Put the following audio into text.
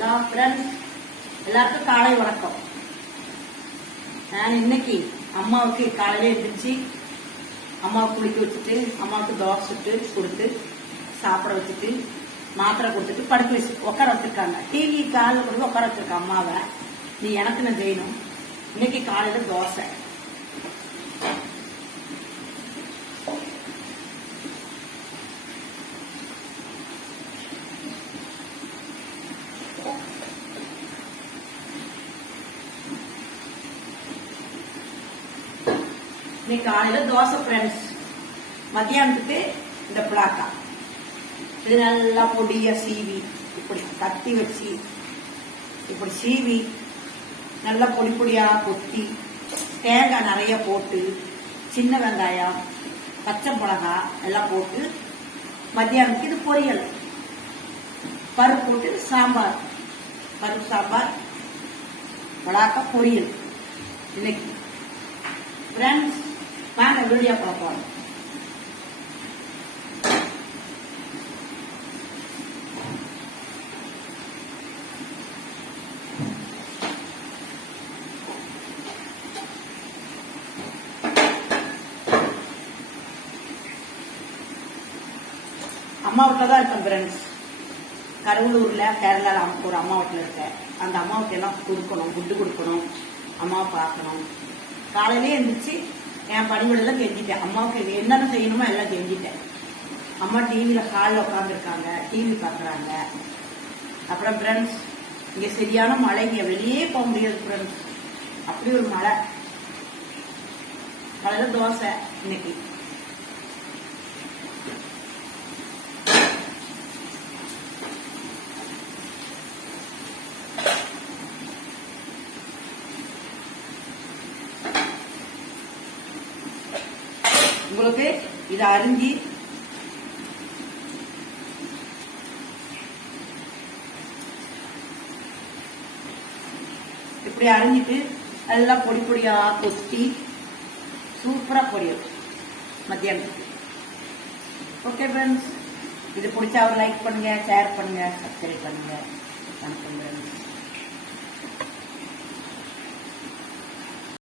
Hello friends, எல்லாருக்கும் காலை வணக்கம். நான் இன்னைக்கு அம்மாவுக்கு காலையில எழுந்திரிச்சு அம்மாவை குளிக்க வச்சுட்டு அம்மாவுக்கு தோசை சுட்டு கொடுத்து சாப்பிட வச்சுட்டு மாத்திரை கொடுத்துட்டு படுக்க வச்சு உட்கார வச்சிருக்காங்க. டிவி காலில் கொடுத்து உட்கார வச்சிருக்க அம்மாவை. நீ எனக்கு நான் செய்யணும். இன்னைக்கு காலையில தோசை. இன்னைக்கு காலையில தோசை ஃப்ரெண்ட்ஸ். மத்தியானத்துக்கு இந்த பிளாக்கா இது நல்லா பொடியா சீவி இப்படி கத்தி வச்சு இப்படி சீவி நல்லா பொடி பொடியா கொத்தி தேங்காய் நிறைய போட்டு சின்ன வெங்காயம் பச்சை மிளகாய் எல்லாம் போட்டு மத்தியானத்துக்கு இது பொரியல். பருப்பு போட்டு இது சாம்பார், பருப்பு சாம்பார் மிளகா பொரியல். இன்னைக்கு ஃப்ரெண்ட்ஸ் வாங்க வீடியோ பார்ப்போம். அம்மா வீட்டில் தான் இருக்கேன் ஃப்ரெண்ட்ஸ். கருவலூர்ல கேரளால ஒரு அம்மா வீட்டில் இருக்கேன். அந்த அம்மாவுக்கு எல்லாம் கொடுக்கணும், ஃபுட்டு கொடுக்கணும், அம்மாவை பார்க்கணும். காலையிலே எழுந்திரிச்சு என் பணிகளெல்லாம் செஞ்சுட்டேன். அம்மாவுக்கு என்னென்ன செய்யணுமோ எல்லாம் செஞ்சுட்டேன். அம்மா டிவியில ஹாலில் உட்காந்துருக்காங்க, டிவி பார்க்குறாங்க. அப்புறம் ஃப்ரெண்ட்ஸ், இங்கே சரியான மழை, இங்கே வெளியே போக முடியாது ஃப்ரெண்ட்ஸ். அப்படி ஒரு மழை. காலையில் தோசை இன்னைக்கு. உங்களுக்கு இதை அரிஞ்சி இப்படி அரிஞ்சிட்டு எல்லாம் பொடி பொடியா கொத்தி சூப்பரா பொடியும் மத்தியானத்துக்கு. ஓகே ஃப்ரெண்ட்ஸ், இது பிடிச்சா ஒரு லைக் பண்ணுங்க, ஷேர் பண்ணுங்க, சப்ஸ்கிரைப் பண்ணுங்க. வணக்கம் ஃப்ரெண்ட்ஸ்.